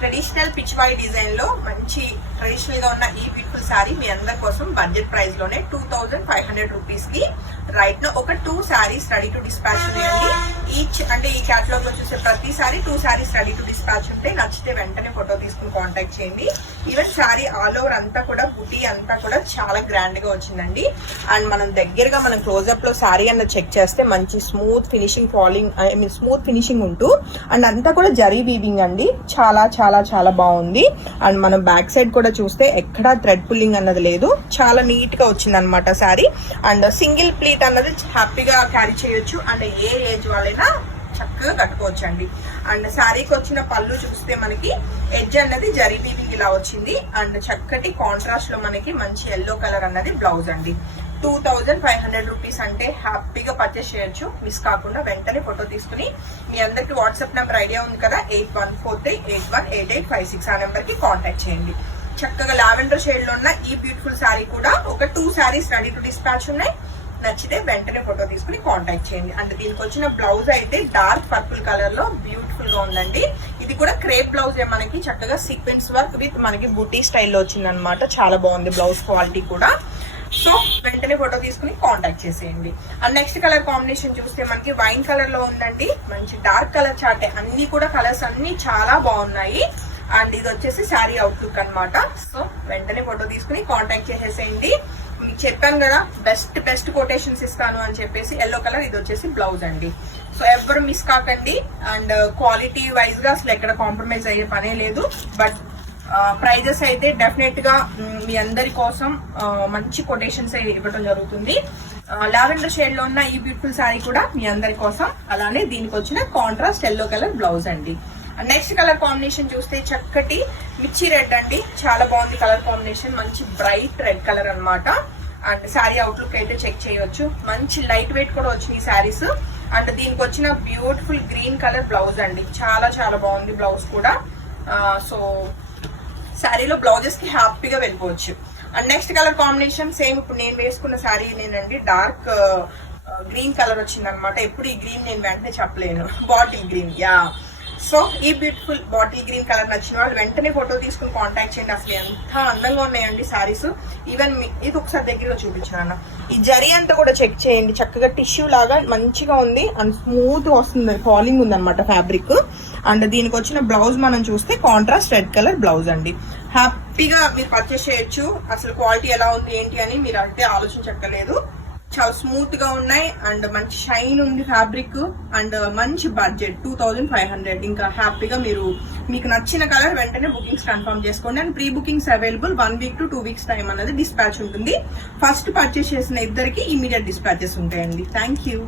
Traditional Pichwai design లో మంచి traditional గా ఉన్న ఈ బ్యూటిఫుల్ సారీ మీ అందరి కోసం బడ్జెట్ ప్రైస్ లోనే 2500 రూపీస్ కి రైట్ లో ఒక 2 సారీస్ రెడీ టు డిస్పాచ్ ఉన్నాయండి. ఈచ్ అంటే ఈ క్యాటలాగ్ లో చూసే ప్రతి sorry 2 saris ready to dispatch ఉంటే నచ్చితే వెంటనే ఫోటో తీసుకుని కాంటాక్ట్ చేయండి. ఈవెన్ సారీ ఆల్ ఓవర్ అంతా కూడా బుటీ అంతా కూడా చాలా గ్రాండ్ గా వచ్చిందండి. అండ్ మనం దగ్గరగా మనం క్లోజ్అప్ లో సారీ అన్న చెక్ చేస్తే మంచి smooth finishing falling smooth finishing ఉంటూ అండ్ అంతా కూడా జరీ వీవింగ్ అండి. చాలా చాలా చాలా బాగుంది. అండ్ మనం బ్యాక్ సైడ్ కూడా చూస్తే ఎక్కడా థ్రెడ్ పుల్లింగ్ అన్నది లేదు. చాలా నీట్ గా వచ్చింది అనమాట సారీ. అండ్ సింగిల్ ప్లీట్ అన్నది హ్యాపీగా క్యారీ చేయొచ్చు. అండ్ ఏ ఏజ్ వాళ్ళైనా చక్కగా కట్టుకోవచ్చు అండి. అండ్ శారీకి వచ్చిన పళ్ళు చూస్తే మనకి ఎడ్జ్ అన్నది జరీ వీవింగ్ ఇలా వచ్చింది. అండ్ చక్కటి కాంట్రాస్ట్ లో మనకి మంచి ఎల్లో కలర్ అన్నది బ్లౌజ్ అండి. 2500 రూపీస్ అంటే హ్యాపీగా పర్చేస్ చేయొచ్చు. మిస్ కాకుండా వెంటనే ఫోటో తీసుకుని మీ అందరికి వాట్సాప్ నెంబర్ ఐడియా ఉంది కదా, 8143818856 ఆ నెంబర్ కి కాంటాక్ట్ చేయండి. చక్కగా లావెండర్ షేడ్ లో ఉన్న ఈ బ్యూటిఫుల్ శారీ కూడా ఒక 2 సారీస్ రెడీ టు డిస్పాచ్ ఉన్నాయి. నచ్చితే వెంటనే ఫోటో తీసుకుని కాంటాక్ట్ చేయండి. అండ్ దీనికి వచ్చిన బ్లౌజ్ అయితే డార్క్ పర్పుల్ కలర్ లో బ్యూటిఫుల్ గా ఉందండి. ఇది కూడా క్రేప్ బ్లౌజ్ మనకి చక్కగా సీక్వెన్స్ వర్క్ విత్ మనకి బూటీ స్టైల్లో వచ్చింది అనమాట. చాలా బాగుంది బ్లౌజ్ క్వాలిటీ కూడా. సో వెంటనే ఫోటో తీసుకుని కాంటాక్ట్ చేసేయండి. అండ్ నెక్స్ట్ కలర్ కాంబినేషన్ చూస్తే మనకి వైన్ కలర్ లో ఉందండి. మంచి డార్క్ కలర్ చాటే అన్ని కూడా కలర్స్ అన్ని చాలా బాగున్నాయి. అండ్ ఇది వచ్చేసి శారీ అవుట్లుక్ అనమాట. సో వెంటనే ఫోటో తీసుకుని కాంటాక్ట్ చేసేసేయండి. మీకు చెప్పాను కదా బెస్ట్ కొటేషన్స్ ఇస్తాను అని చెప్పేసి. ఎల్లో కలర్ ఇది వచ్చేసి బ్లౌజ్ అండి. సో ఎవరు మిస్ కాకండి. అండ్ క్వాలిటీ వైజ్ గా అసలు ఎక్కడ కాంప్రమైజ్ అయ్యే పనే లేదు. బట్ ప్రైజెస్ అయితే డెఫినెట్ గా మీ అందరి కోసం మంచి కొటేషన్స్ ఇవ్వడం జరుగుతుంది. లావెండర్ షేడ్ లో ఉన్న ఈ బ్యూటిఫుల్ శారీ కూడా మీ అందరి కోసం. అలానే దీనికి వచ్చిన కాంట్రాస్ట్ ఎల్లో కలర్ బ్లౌజ్ అండి. నెక్స్ట్ కలర్ కాంబినేషన్ చూస్తే చక్కటి మిర్చి రెడ్ అండి. చాలా బాగుంది కలర్ కాంబినేషన్. మంచి బ్రైట్ రెడ్ కలర్ అన్నమాట. అండ్ శారీ అవుట్లుక్ అయితే చెక్ చేయొచ్చు. మంచి లైట్ వెయిట్ కూడా వచ్చినాయి శారీస్. అండ్ దీనికి వచ్చిన బ్యూటిఫుల్ గ్రీన్ కలర్ బ్లౌజ్ అండి. చాలా చాలా బాగుంది బ్లౌజ్ కూడా. సో శారీలో బ్లౌజెస్ కి హ్యాపీగా వెళ్ళిపోవచ్చు. And next colour combination same ఇప్పుడు నేను వేసుకున్న శారీ నేనండి. డార్క్ గ్రీన్ కలర్ వచ్చింది అనమాట. ఎప్పుడు ఈ గ్రీన్ నేను వెంటనే చెప్పలేను. Bottle green. యా. సో ఈ బ్యూటిఫుల్ బాటిల్ గ్రీన్ కలర్ నచ్చిన వాళ్ళు వెంటనే ఫోటో తీసుకుని కాంటాక్ట్ చేయండి. అసలు ఎంత అందంగా ఉన్నాయండి శారీస్. ఈవెన్ ఇది ఒకసారి దగ్గరగా చూపించాను. ఈ జరీ అంతా కూడా చెక్ చేయండి. చక్కగా టిష్యూ లాగా మంచిగా ఉంది. అండ్ స్మూత్ వస్తుంది. ఫాలింగ్ ఉంది అనమాట ఫ్యాబ్రిక్. అండ్ దీనికి వచ్చిన బ్లౌజ్ మనం చూస్తే కాంట్రాస్ట్ రెడ్ కలర్ బ్లౌజ్ అండి. హ్యాపీగా మీరు పర్చేస్ చేయొచ్చు. అసలు క్వాలిటీ ఎలా ఉంది ఏంటి అని మీరు అంటే ఆలోచించక్కర్లేదు. చాలా స్మూత్ గా ఉన్నాయి. అండ్ మంచి షైన్ ఉంది ఫ్యాబ్రిక్. అండ్ మంచి బడ్జెట్ 2500. ఇంకా హ్యాపీగా మీకు నచ్చిన కలర్ వెంటనే బుకింగ్స్ కన్ఫర్మ్ చేసుకోండి. And pre bookings available 1 week to 2 weeks time అనేది డిస్పాచ్ ఉంటుంది. ఫస్ట్ పర్చేస్ చేసిన ఇద్దరికి ఇమీడియట్ డిస్పాచెస్ ఉంటాయండి. Thank you.